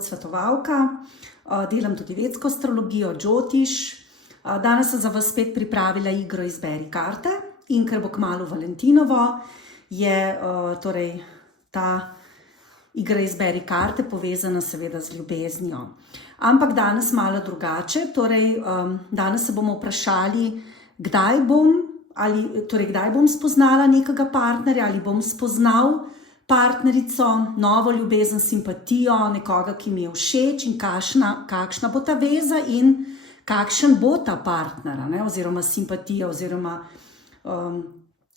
kot svetovalka, delam tudi vedsko astrologijo, Jyotish. Danes sem za vas spet pripravila igro Izberi karte in ker bo kmalu Valentinovo, je torej ta igra Izberi karte povezana seveda z ljubeznijo. Ampak danes malo drugače, torej danes se bomo vprašali, kdaj bom spoznala nekega partnerja ali bom spoznal partnerico, novo ljubezen, simpatijo, nekoga, ki mi je všeč in kakšna bo ta veza in kakšen bo ta partner, oziroma simpatija, oziroma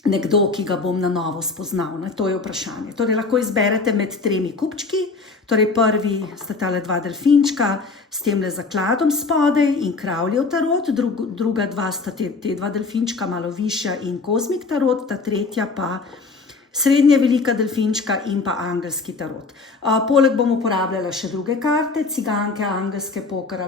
nekdo, ki ga bom na novo spoznal. To je vprašanje. Torej lahko izberete med 3 kupčki, torej prvi sta tale 2 delfinčka s temle zakladom spodaj in kravljev tarot, druga 2 sta te 2 delfinčka malo višja in kozmik tarot, ta tretja pa srednje velika delfinčka in pa angelski tarot. Poleg bom uporabljala še druge karte, ciganke, angelske, poker,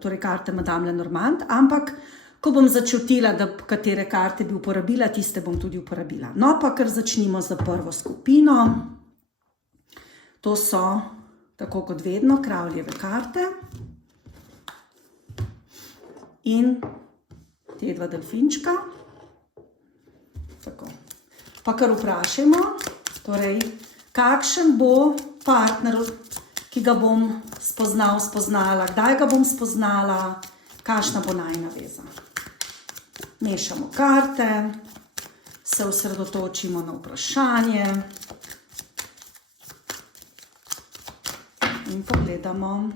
torej karte Madame Lenormand, ampak ko bom začutila, da katere karte bi uporabila, tiste bom tudi uporabila. No, pa kar začnimo za prvo skupino. To so, tako kot vedno, kravljeve karte. In te 2 delfinčka. Tako. Pa kar vprašamo, torej, kakšen bo partner, ki ga bom spoznala, kdaj ga bom spoznala, kakšna bo najina veza. Mešamo karte, se osredotočimo na vprašanje in pogledamo.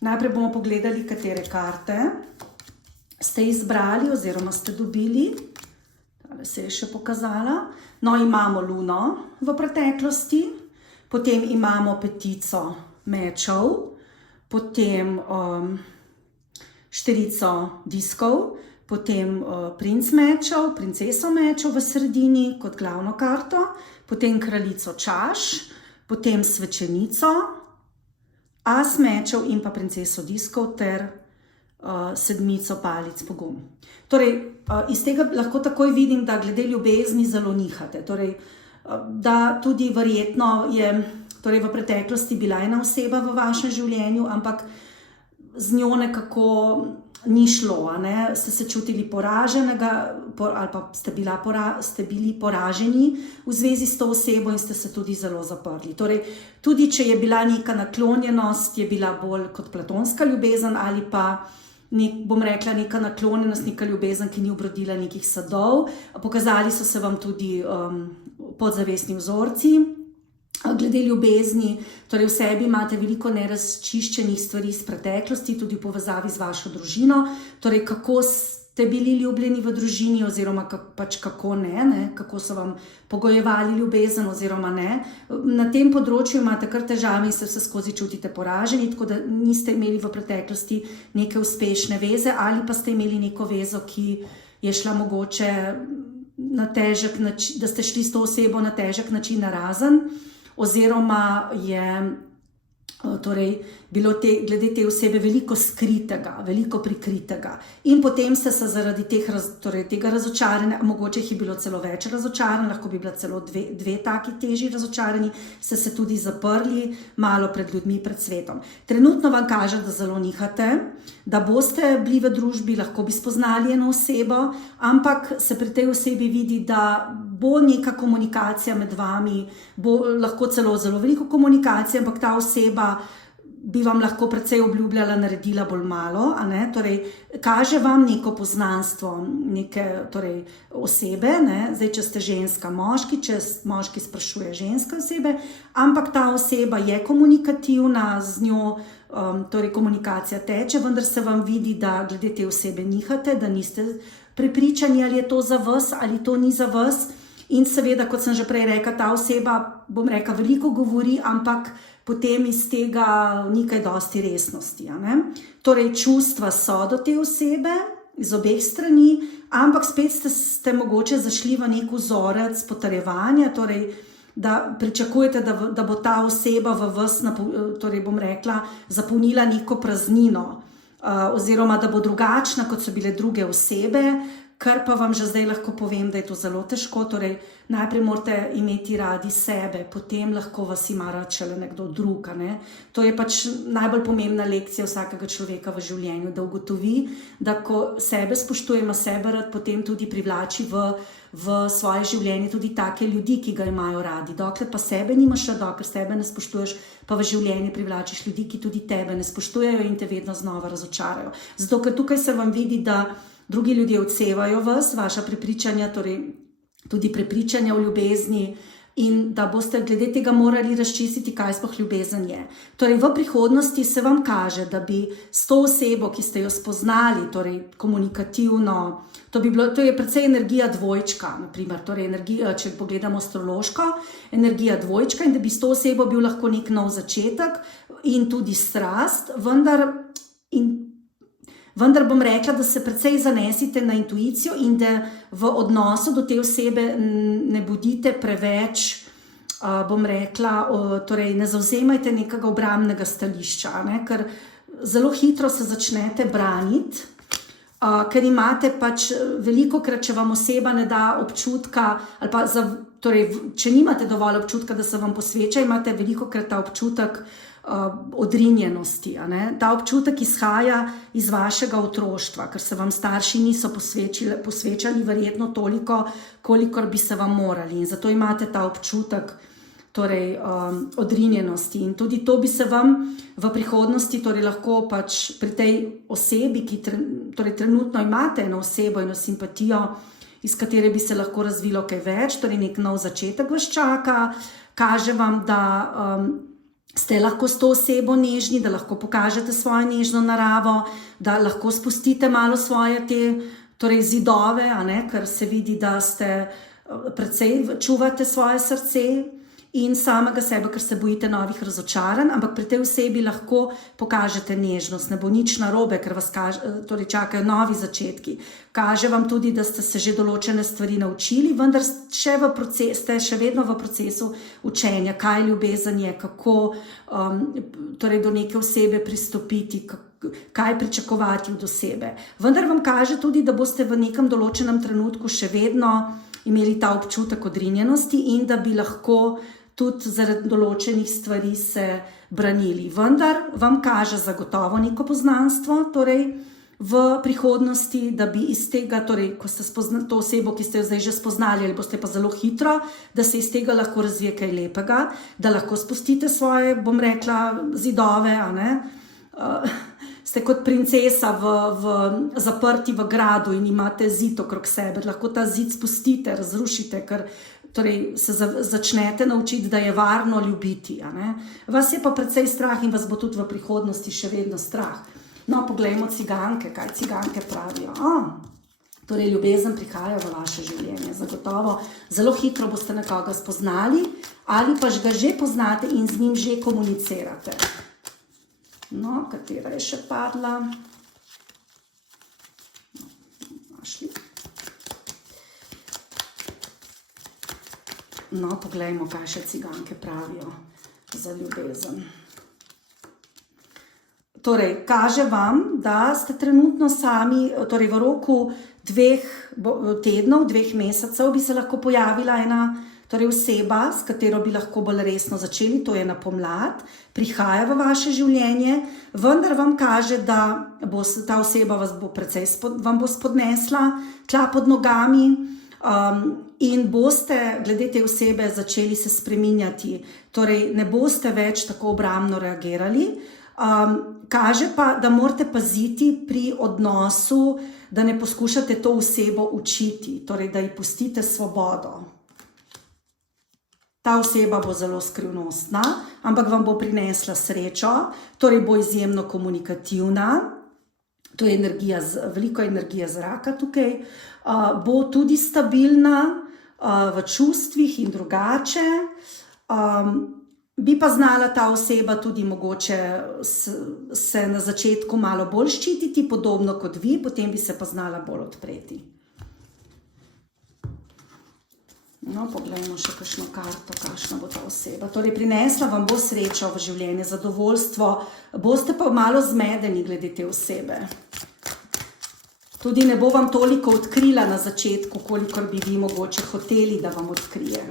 Najprej bomo pogledali, katere karte ste izbrali oziroma ste dobili. Tale se je še pokazala. No, imamo luno v preteklosti, potem imamo petico mečev, potem štirico diskov, potem princ mečev, princeso mečev v sredini kot glavno karto, potem kraljico čaš, potem svečenico, as mečev in pa princeso diskov ter sedmico palic pogum. Torej, iz tega lahko takoj vidim, da glede ljubezni zelo nihate. Torej, da tudi verjetno je v preteklosti bila ena oseba v vašem življenju, ampak z njo nekako ni šlo. Ste se čutili poraženega ali pa ste bili poraženi v zvezi s to osebo in ste se tudi zelo zaprli. Torej, tudi če je bila neka naklonjenost, je bila bolj kot platonska ljubezen ali pa, bom rekla, neka naklonjenost, neka ljubezen, ki ni obrodila nekih sadov. Pokazali so se vam tudi podzavestni vzorci. Glede ljubezni, torej v sebi imate veliko nerazčiščenih stvari iz preteklosti, tudi v povezavi z vašo družino. Torej, kako ste bili ljubljeni v družini oziroma kako ne, kako so vam pogojevali ljubezen oziroma ne. Na tem področju imate kar težave in se vse skozi čutite poraženi, tako da niste imeli v preteklosti neke uspešne veze ali pa ste imeli neko vezo, ki je šla mogoče na težek način, da ste šli s to osebo na težek način narazen. Oziroma je bilo glede te osebe veliko skritega, veliko prikritega. In potem ste se zaradi tega razočaranja, mogoče jih je bilo celo več razočaranj, lahko bi bila celo dve taki težji razočaranji, ste se tudi zaprli malo pred ljudmi, pred svetom. Trenutno vam kaže, da zelo nihate, da boste bili v družbi, lahko bi spoznali eno osebo, ampak se pri tej osebi vidi, da bo neka komunikacija med vami, bo lahko celo zelo veliko komunikacije, ampak ta oseba bi vam lahko precej obljubljala, naredila bolj malo. Torej, kaže vam neko poznanstvo neke osebe, zdaj, če ste ženska, moški, če moški sprašuje ženske osebe, ampak ta oseba je komunikativna, z njo komunikacija teče, vendar se vam vidi, da glede te osebe nihate, da niste prepričani, ali je to za vas ali to ni za vas. In seveda, kot sem že prej rekla, ta oseba, bom rekla, veliko govori, ampak potem iz tega ni kaj dosti resnosti. Torej, čustva so do te osebe, iz obeh strani, ampak spet ste mogoče zašli v nek vzorec potrjevanja, torej, da pričakujete, da bo ta oseba v vas, torej bom rekla, zapolnila neko praznino. oziroma da bo drugačna, kot so bile druge osebe, kar pa vam že zdaj lahko povem, da je to zelo težko. Torej, najprej morate imeti radi sebe, potem lahko vas ima rad šele nekdo drug. To je pač najbolj pomembna lekcija vsakega človeka v življenju, da ugotovi, da ko sebe spoštujemo, sebe rad, potem tudi privlači v svoje življenje tudi take ljudi, ki ga imajo radi. Dokler pa sebe nimaš rad, dokler sebe ne spoštuješ, pa v življenje privlačiš ljudi, ki tudi tebe ne spoštujejo in te vedno znova razočarajo. Zato, ker tukaj se vam vidi, da drugi ljudje odsevajo vas, vaša prepričanja, torej tudi prepričanja v ljubezni, in da boste glede tega morali razčistiti, kaj sploh ljubezen je. Torej, v prihodnosti se vam kaže, da bi s to osebo, ki ste jo spoznali, torej komunikativno, to je precej energija dvojčka, naprimer, torej energija, če pogledamo astrološko, energija dvojčka, in da bi s to osebo bil lahko nek nov začetek in tudi strast, vendar bom rekla, da se precej zanesite na intuicijo in da v odnosu do te osebe ne bodite preveč, bom rekla, torej ne zavzemajte nekega obrambnega stališča, ker zelo hitro se začnete braniti, ker imate pač velikokrat, če vam oseba ne da občutka, ali pa torej, če nimate dovolj občutka, da se vam posveča, imate velikokrat ta občutek odrinjenosti. Ta občutek izhaja iz vašega otroštva, ker se vam starši niso posvečali verjetno toliko, kolikor bi se vam morali, in zato imate ta občutek torej, odrinjenosti. In tudi to bi se vam v prihodnosti torej, lahko pač pri tej osebi, ki torej, trenutno imate eno osebo, eno simpatijo, iz katere bi se lahko razvilo kaj več, torej nek nov začetek vas čaka, kaže vam, da ste lahko s to osebo nežni, da lahko pokažete svojo nežno naravo, da lahko spustite malo svoje te torej zidove, ker se vidi, da ste precej čuvate svoje srce in samega sebe, ker se bojite novih razočaranj, ampak pri tej osebi lahko pokažete nežnost, ne bo nič narobe, ker vas torej čakajo novi začetki. Kaže vam tudi, da ste se že določene stvari naučili, vendar ste še vedno v procesu učenja, kaj ljubezen je, kako torej do neke osebe pristopiti, kaj pričakovati od osebe. Vendar vam kaže tudi, da boste v nekem določenem trenutku še vedno imeli ta občutek odrinjenosti in da bi lahko tudi zaradi določenih stvari se branili. Vendar vam kaže zagotovo neko poznanstvo, torej v prihodnosti, da bi iz tega, torej ko ste to osebo, ki ste jo zdaj že spoznali, ali boste pa zelo hitro, da se iz tega lahko razvije kaj lepega, da lahko spustite svoje, bom rekla, zidove, ste kot princesa zaprti v gradu in imate zid okrog sebe, lahko ta zid spustite, razrušite, ker torej se začnete naučiti, da je varno ljubiti. Vas je pa precej strah in vas bo tudi v prihodnosti še vedno strah. No, poglejmo ciganke, kaj ciganke pravijo. Torej, ljubezen prihaja v vaše življenje, zagotovo. Zelo hitro boste nekoga spoznali ali pa ga že poznate in z njim že komunicirate. No, katera je še padla? Našli. No, poglejmo, kaj še ciganke pravijo za ljubezen. Torej, kaže vam, da ste trenutno sami, torej v roku 2 tednov, 2 mesecev bi se lahko pojavila ena torej oseba, s katero bi lahko bolj resno začeli, to je na pomlad, prihaja v vaše življenje, vendar vam kaže, da ta oseba vam bo spodnesla tla pod nogami, in boste glede te osebe začeli se spreminjati, torej ne boste več tako obrambno reagirali. Kaže pa, da morate paziti pri odnosu, da ne poskušate to osebo učiti, torej da ji pustite svobodo. Ta oseba bo zelo skrivnostna, ampak vam bo prinesla srečo, torej bo izjemno komunikativna. To je veliko energija zraka tukaj, bo tudi stabilna v čustvih in drugače, bi pa znala ta oseba tudi mogoče se na začetku malo bolj ščititi, podobno kot vi, potem bi se pa znala bolj odpreti. No, poglejmo še kakšno karto, kakšna bo ta oseba. Torej, prinesla vam bo srečo v življenje, zadovoljstvo, boste pa malo zmedeni glede te osebe. Tudi ne bo vam toliko odkrila na začetku, kolikor bi vi mogoče hoteli, da vam odkrije.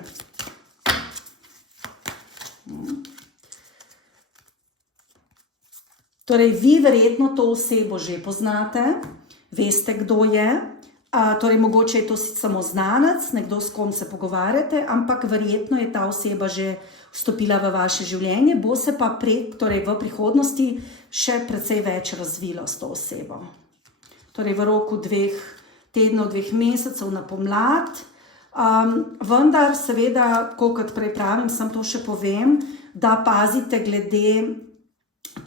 Torej, vi verjetno to osebo že poznate, veste, kdo je. Torej, mogoče je to samo znanec, nekdo, s kom se pogovarjate, ampak verjetno je ta oseba že vstopila v vaše življenje, bo se pa torej v prihodnosti še precej več razvilo s to osebo. Torej, v roku 2 tednov, 2 mesecev na pomlad. Vendar, seveda, kot prej pravim, sem to še povem, da pazite glede,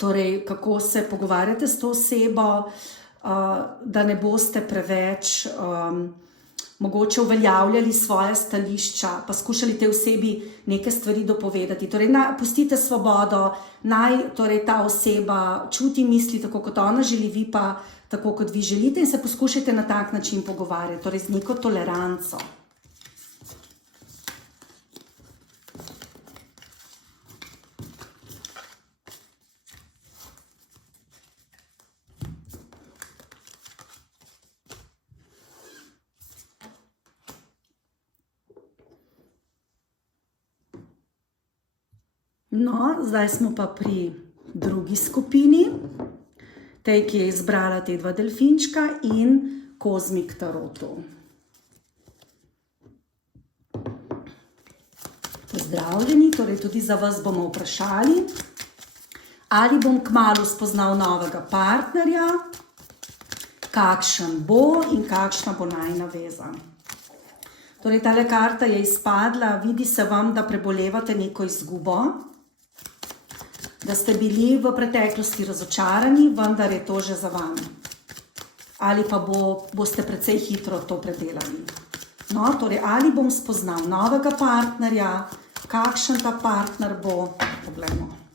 torej, kako se pogovarjate s to osebo, da ne boste preveč mogoče uveljavljali svoje stališča, pa skušali tej osebi neke stvari dopovedati. Torej, pustite svobodo, naj torej ta oseba čuti misli tako, kot ona želi, vi pa tako, kot vi želite, in se poskušajte na tak način pogovarjati, torej z neko toleranco. No, zdaj smo pa pri drugi skupini, tej, ki je izbrala te 2 delfinčka in Kozmik Tarotu. Pozdravljeni, torej tudi za vas bomo vprašali, ali bom kmalu spoznal novega partnerja, kakšen bo in kakšna bo najina veza. Torej, tale karta je izpadla, vidi se vam, da prebolevate neko izgubo, da ste bili v preteklosti razočarani, vendar je to že za vami. Ali pa boste precej hitro to predelali. No, torej, ali bom spoznal novega partnerja, kakšen ta partner bo, poglejmo.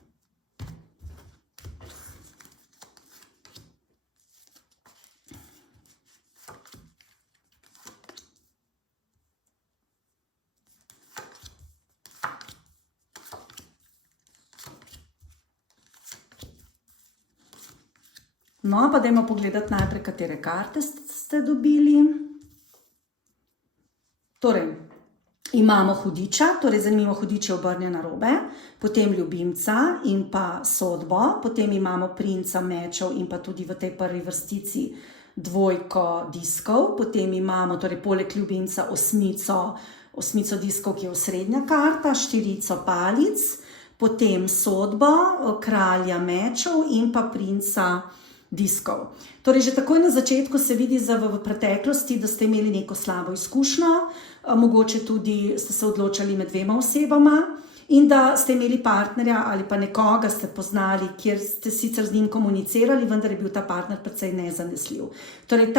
No, pa dajmo pogledati najprej, katere karte ste dobili. Torej, imamo hudiča, torej zanimivo hudič je obrnjen narobe, potem ljubimca in pa sodbo, potem imamo princa mečev in pa tudi v tej prvi vrstici 2 diskov, potem imamo, torej poleg ljubimca, osmico diskov, ki je osrednja karta, 4 palic, potem sodbo, kralja mečev in pa princa diskov. Torej, že takoj na začetku se vidi v preteklosti, da ste imeli neko slabo izkušnjo, mogoče tudi ste se odločali med 2 osebama in da ste imeli partnerja ali pa nekoga ste poznali, kjer ste sicer z njim komunicirali, vendar je bil ta partner precej nezanesljiv. Torej,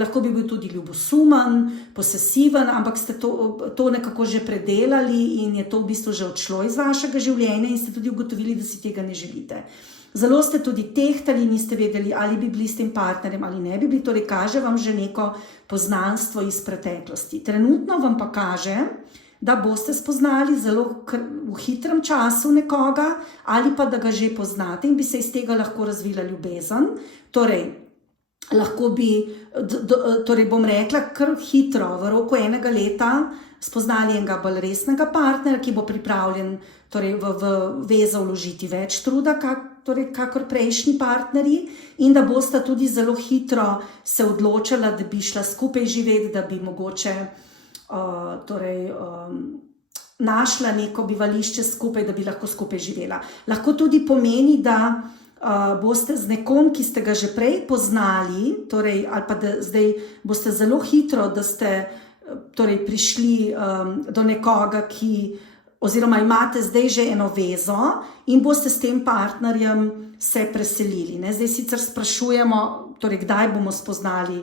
lahko bi bil tudi ljubosumen, posesiven, ampak ste to nekako že predelali in je to v bistvu že odšlo iz vašega življenja in ste tudi ugotovili, da si tega ne želite. Zelo ste tudi tehtali, niste vedeli, ali bi bili s tem partnerjem ali ne bi bili, torej kaže vam že neko poznanstvo iz preteklosti. Trenutno vam pa kaže, da boste spoznali zelo v hitrem času nekoga ali pa da ga že poznate in bi se iz tega lahko razvila ljubezen. Torej, lahko bi, torej bom rekla, kar hitro, v roku 1 leta spoznali enega bolj resnega partnera, ki bo pripravljen torej v vezo vložiti več truda, kakor prejšnji partnerji, in da bosta tudi zelo hitro se odločila, da bi šla skupaj živeti, da bi mogoče našla neko bivališče skupaj, da bi lahko skupaj živela. Lahko tudi pomeni, da boste z nekom, ki ste ga že prej poznali, torej, ali pa da zdaj boste zelo hitro, da ste torej prišli do nekoga, oziroma imate zdaj že eno vezo in boste s tem partnerjem se preselili. Zdaj sicer sprašujemo, torej kdaj bomo spoznali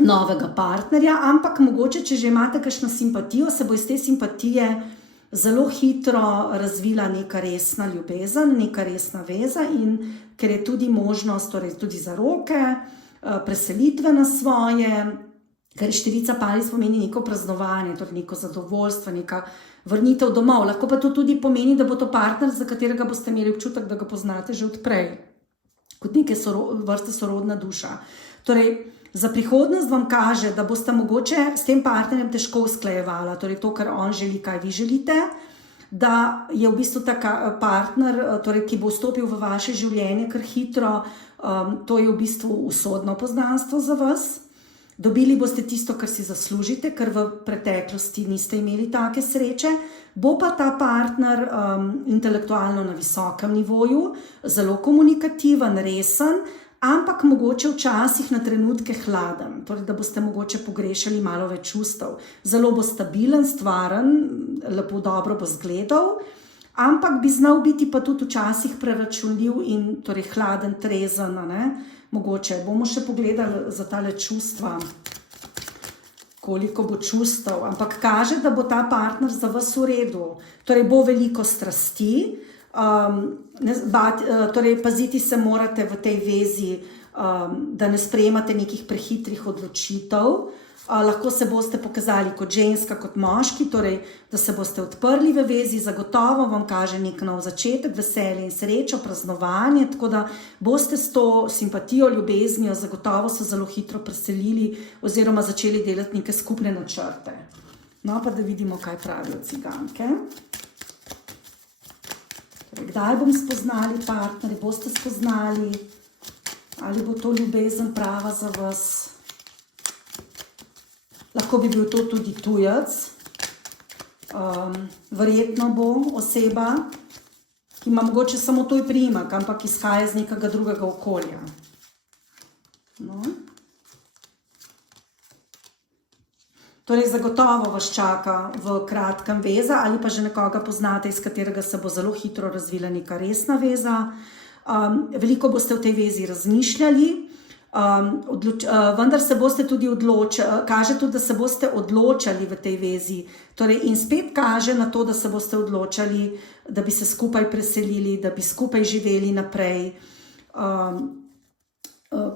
novega partnerja, ampak mogoče, če že imate kakšno simpatijo, se bo iz te simpatije zelo hitro razvila neka resna ljubezen, neka resna veza, in ker je tudi možnost, torej tudi za roke, preselitve na svoje, ker štirica palic pomeni neko praznovanje, torej neko zadovoljstvo, neka vrnitev domov. Lahko pa to tudi pomeni, da bo to partner, za katerega boste imeli občutek, da ga poznate že odprej, kot neke vrste sorodna duša. Torej, za prihodnost vam kaže, da boste mogoče s tem partnerjem težko usklajevala, torej to, kar on želi, kaj vi želite, da je v bistvu ta partner, torej, ki bo vstopil v vaše življenje kar hitro, to je v bistvu usodno poznanstvo za vas. Dobili boste tisto, kar si zaslužite, ker v preteklosti niste imeli take sreče. Bo pa ta partner intelektualno na visokem nivoju, zelo komunikativen, resen, ampak mogoče včasih na trenutke hladen, torej da boste mogoče pogrešali malo več čustev. Zelo bo stabilen, stvaren, lepo dobro bo zgledal, ampak bi znal biti pa tudi včasih preračunljiv in torej hladen, trezen, ne? Mogoče bomo še pogledali za tale čustva, koliko bo čustev, ampak kaže, da bo ta partner za vas v redu. Torej bo veliko strasti, torej paziti se morate v tej vezi, da ne sprejemate nekih prehitrih odločitev. Lahko se boste pokazali kot ženska, kot moški, torej da se boste odprli v vezi, zagotovo vam kaže nek nov začetek, veselje in srečo, praznovanje, tako da boste s to simpatijo, ljubeznijo zagotovo se zelo hitro preselili oziroma začeli delati neke skupne načrte. No, pa da vidimo, kaj pravijo ciganke. Torej, kdaj bom spoznali partnerje, boste spoznali, ali bo to ljubezen prava za vas. Lahko bi bil to tudi tujec, verjetno bo oseba, ki ima mogoče samo tuj priimek, ampak izhaja iz nekega drugega okolja. No. Torej, zagotovo vas čaka v kratkem veza ali pa že nekoga poznate, iz katerega se bo zelo hitro razvila neka resna veza. Veliko boste v tej vezi razmišljali. Vendar se boste tudi odločali, kaže tudi, da se boste odločali v tej vezi. Torej, in spet kaže na to, da se boste odločali, da bi se skupaj preselili, da bi skupaj živeli naprej.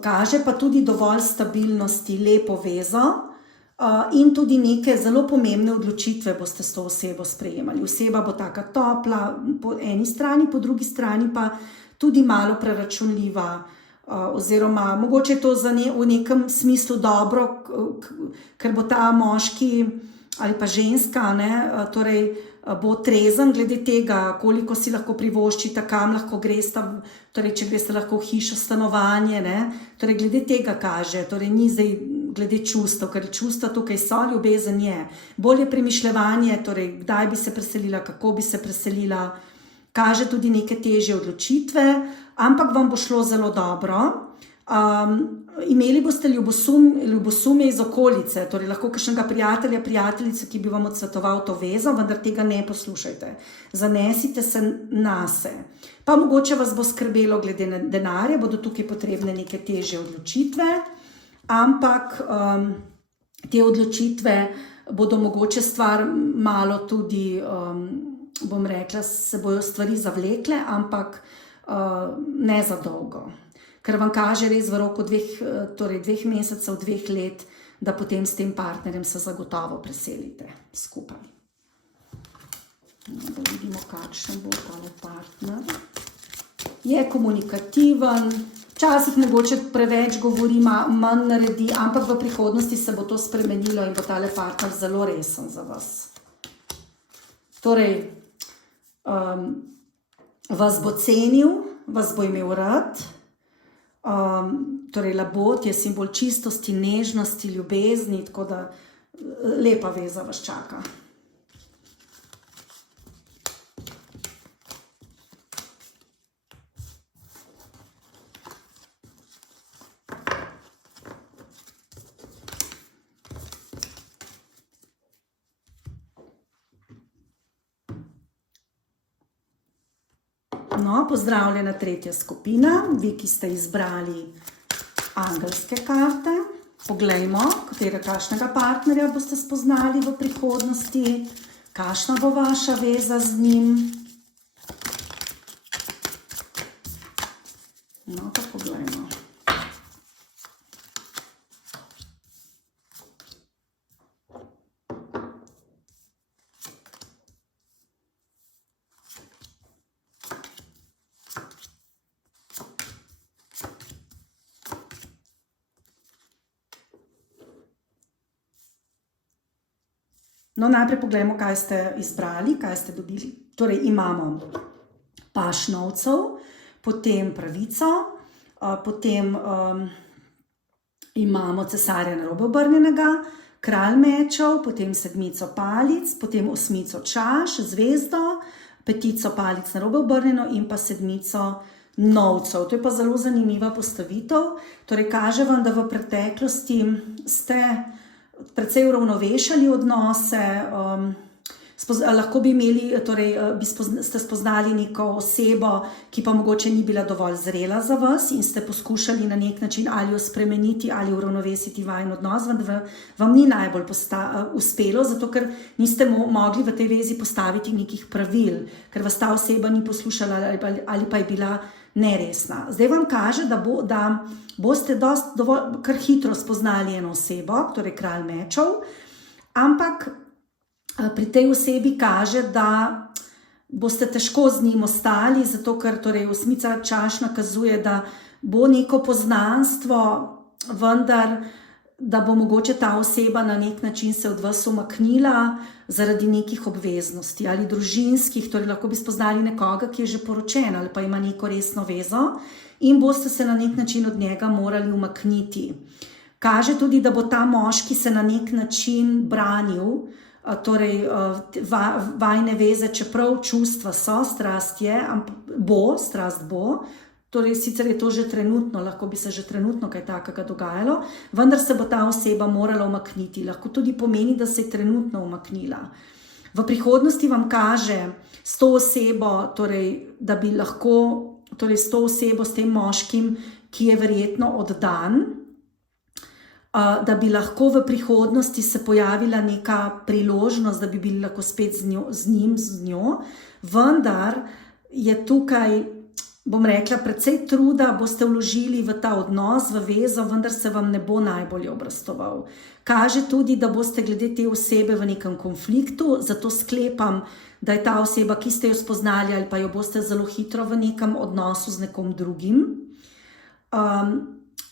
Kaže pa tudi dovolj stabilnosti, lepo vezo in tudi neke zelo pomembne odločitve boste s to osebo sprejemali. Oseba bo taka topla po eni strani, po drugi strani pa tudi malo preračunljiva, oziroma mogoče je to v nekem smislu dobro, ker bo ta moški ali pa ženska, torej bo trezen glede tega, koliko si lahko privoščita, kam lahko gresta, torej če greste lahko v hišo, stanovanje, torej glede tega kaže, torej ni zdaj glede čustev, ker čustva tukaj so, ljubezen je. Bolje premišljevanje, torej kdaj bi se preselila, kako bi se preselila, kaže tudi neke težje odločitve, ampak vam bo šlo zelo dobro. Imeli boste ljubosumje iz okolice, torej lahko kakšnega prijatelja, prijateljice, ki bi vam odsvetoval to vezo, vendar tega ne poslušajte. Zanesite se nase. Pa mogoče vas bo skrbelo glede denarja, bodo tukaj potrebne neke težje odločitve, ampak te odločitve bodo mogoče stvar malo tudi, bom rekla, se bojo stvari zavlekle, ampak ne za dolgo. Ker vam kaže res v roku dveh mesecev, 2 let, da potem s tem partnerjem se zagotovo preselite skupaj. Da vidimo, kakšen bo tale partner. Je komunikativen, včasih mogoče preveč govori, manj naredi, ampak v prihodnosti se bo to spremenilo in bo tale partner zelo resen za vas. Torej, vas bo cenil, vas bo imel rad, torej labod je simbol čistosti, nežnosti, ljubezni, tako da lepa veza vas čaka. No, pozdravljena tretja skupina, vi, ki ste izbrali angelske karte. Poglejmo, kakšnega partnerja boste spoznali v prihodnosti, kakšna bo vaša veza z njim. No, pa poglejmo. No, najprej pogledamo, kaj ste izbrali, kaj ste dobili. Torej, imamo paž novcev, potem pravico, potem imamo cesarja narobe obrnjenega, kralj mečev, potem sedmico palic, potem osmico čaš, zvezdo, petico palic narobe obrnjeno in pa sedmico novcev. To je pa zelo zanimiva postavitev. Torej, kaže vam, da v preteklosti ste precej uravnovešali odnose, lahko bi imeli, torej ste spoznali neko osebo, ki pa mogoče ni bila dovolj zrela za vas in ste poskušali na nek način ali jo spremeniti ali uravnovesiti vajin odnos, vendar vam ni najbolj uspelo, zato ker niste mogli v tej vezi postaviti nekih pravil, ker vas ta oseba ni poslušala ali pa je bila neresna. Zdaj vam kaže, da boste kar hitro spoznali eno osebo, torej kralj mečev, ampak pri tej osebi kaže, da boste težko z njim ostali, zato ker torej osmica čaš nakazuje, da bo neko poznanstvo, vendar da bo mogoče ta oseba na nek način se od vas umaknila zaradi nekih obveznosti ali družinskih, torej lahko bi spoznali nekoga, ki je že poročen ali pa ima neko resno vezo in boste se na nek način od njega morali umakniti. Kaže tudi, da bo ta moški se na nek način branil, torej vajne veze, čeprav čustva so, strast je, strast bo, torej sicer je to že trenutno, lahko bi se že trenutno kaj takega dogajalo, vendar se bo ta oseba morala umakniti. Lahko tudi pomeni, da se je trenutno umaknila. V prihodnosti vam kaže s to osebo, torej, da bi lahko, torej s to osebo, s tem moškim, ki je verjetno oddan, da bi lahko v prihodnosti se pojavila neka priložnost, da bi bili lahko spet z njo, vendar je tukaj, bom rekla, precej truda boste vložili v ta odnos, v vezo, vendar se vam ne bo najbolje obrastoval. Kaže tudi, da boste glede te osebe v nekem konfliktu, zato sklepam, da je ta oseba, ki ste jo spoznali ali pa jo boste zelo hitro v nekem odnosu z nekom drugim.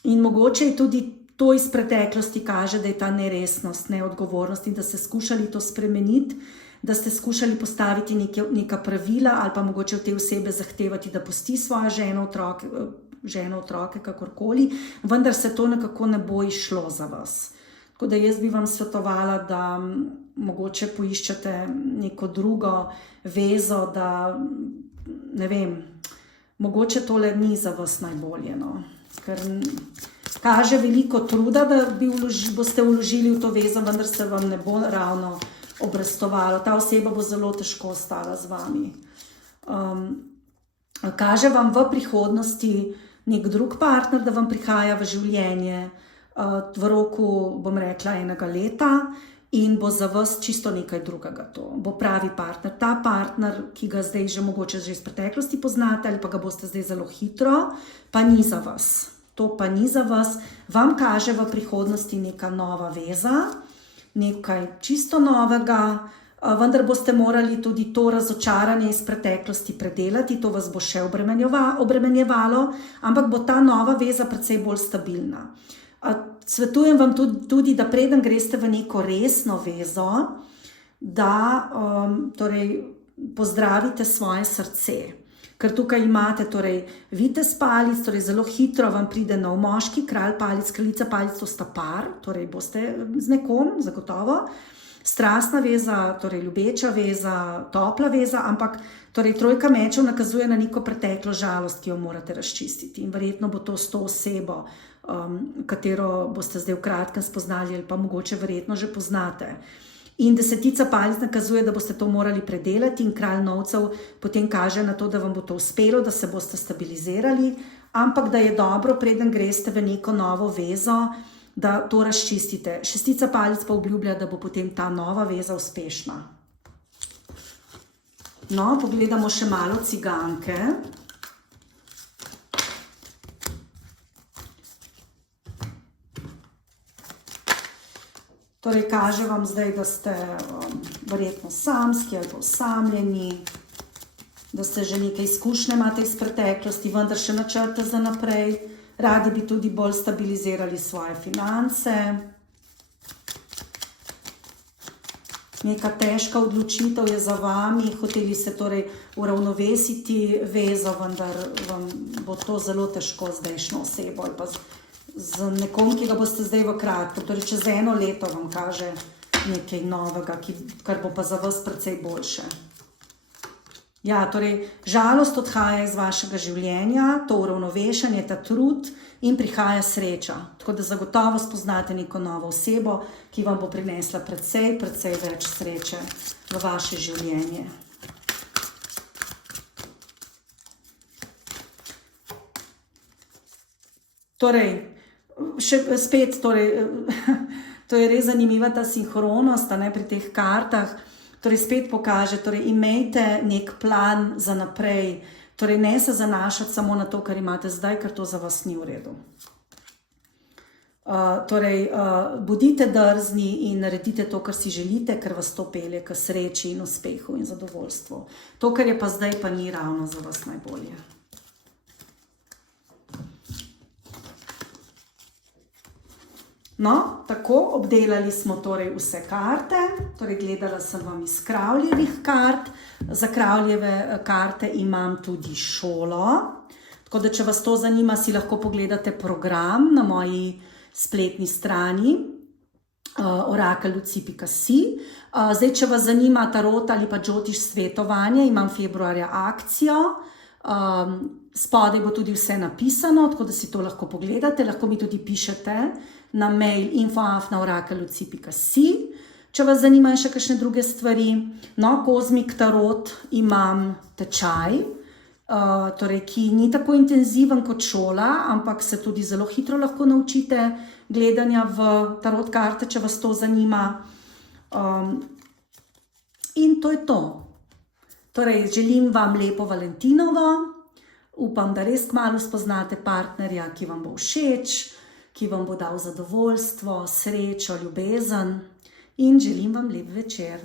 In mogoče je tudi to iz preteklosti kaže, da je ta neresnost, neodgovornost in da ste skušali to spremeniti, da ste skušali postaviti neka pravila ali pa mogoče od te osebe zahtevati, da pusti svojo ženo, otroke, kakorkoli, vendar se to nekako ne bo išlo za vas. Tako da jaz bi vam svetovala, da mogoče poiščete neko drugo vezo, da ne vem, mogoče tole ni za vas najbolje, no. Ker kaže veliko truda, da boste vložili v to vezo, vendar se vam ne bo ravno obrastovalo. Ta oseba bo zelo težko ostala z vami. Kaže vam v prihodnosti nek drug partner, da vam prihaja v življenje v roku, bom rekla, 1 leta in bo za vas čisto nekaj drugega to. Bo pravi partner. Ta partner, ki ga zdaj že mogoče že iz preteklosti poznate ali pa ga boste zdaj zelo hitro, pa ni za vas. To pa ni za vas. Vam kaže v prihodnosti neka nova veza, nekaj čisto novega, vendar boste morali tudi to razočaranje iz preteklosti predelati, to vas bo še obremenjevalo, ampak bo ta nova veza precej bolj stabilna. Svetujem vam tudi, da preden greste v neko resno vezo, da torej pozdravite svoje srce. Ker tukaj imate torej vitez palic, torej zelo hitro vam pride nov moški, kralj palic, kraljica palic, to sta par, torej boste z nekom, zagotovo. Strastna veza, torej ljubeča veza, topla veza, ampak torej trojka mečev nakazuje na neko preteklo žalost, ki jo morate razčistiti. In verjetno bo to s to osebo, katero boste zdaj v kratkem spoznali ali pa mogoče verjetno že poznate. In desetica palic nakazuje, da boste to morali predelati in kralj novcev potem kaže na to, da vam bo to uspelo, da se boste stabilizirali, ampak da je dobro, preden greste v neko novo vezo, da to razčistite. Šestica palic pa obljublja, da bo potem ta nova veza uspešna. No, pogledamo še malo ciganke. Torej, kaže vam zdaj, da ste verjetno samski ali pa osamljeni, da ste že nekaj izkušnje imate iz preteklosti, vendar še načrte za naprej. Radi bi tudi bolj stabilizirali svoje finance. neka težka odločitev je za vami, hoteli se torej uravnovesiti vezo, vendar vam bo to zelo težko z zdajšnjo osebo ali pa z nekom, ki ga boste zdaj v kratkem, torej čez 1 leto vam kaže nekaj novega, kar bo pa za vas precej boljše. Ja, torej žalost odhaja iz vašega življenja, to uravnovešanje, ta trud in prihaja sreča. Tako da zagotovo spoznate neko novo osebo, ki vam bo prinesla precej več sreče v vaše življenje. Torej, spet, to je res zanimiva ta sinhronost pri teh kartah. Torej, spet pokaže, torej imejte nek plan za naprej, torej ne se zanašati samo na to, kar imate zdaj, ker to za vas ni v redu. Torej, bodite drzni in naredite to, kar si želite, ker vas to pelje k sreči in uspehu in zadovoljstvu. To, kar je pa zdaj, pa ni ravno za vas najbolje. No, tako, obdelali smo torej vse karte, torej gledala sem vam iz kravljevih kart, za kravljeve karte imam tudi šolo, tako da če vas to zanima, si lahko pogledate program na moji spletni strani orakelluci.si. Zdaj, če vas zanima tarot ali pa džotiš svetovanje, imam februarja akcijo, spodaj bo tudi vse napisano, tako da si to lahko pogledate, lahko mi tudi pišete na mail info@orakelluci.si. Če vas zanimajo še kakšne druge stvari, no, Kozmik tarot imam tečaj, torej, ki ni tako intenziven kot šola, ampak se tudi zelo hitro lahko naučite gledanja v tarot karte, če vas to zanima. In to je to. Torej, želim vam lepo Valentinovo, upam, da res kmalu spoznate partnerja, ki vam bo všeč, ki vam bo dal zadovoljstvo, srečo, ljubezen in želim vam lep večer.